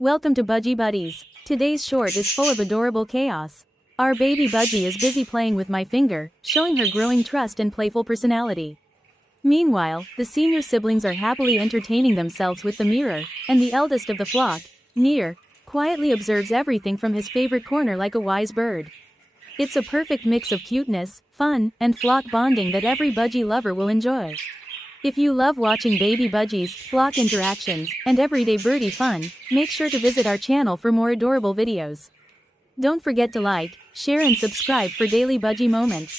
Welcome to Budgie Buddies. Today's short is full of adorable chaos. Our baby Budgie is busy playing with my finger, showing her growing trust and playful personality. Meanwhile, the senior siblings are happily entertaining themselves with the mirror, and the eldest of the flock, Neer, quietly observes everything from his favorite corner like a wise bird. It's a perfect mix of cuteness, fun, and flock bonding that every Budgie lover will enjoy. If you love watching baby Budgies, flock interactions, and everyday birdie fun, make sure to visit our channel for more adorable videos. Don't forget to like, share and subscribe for daily Budgie moments.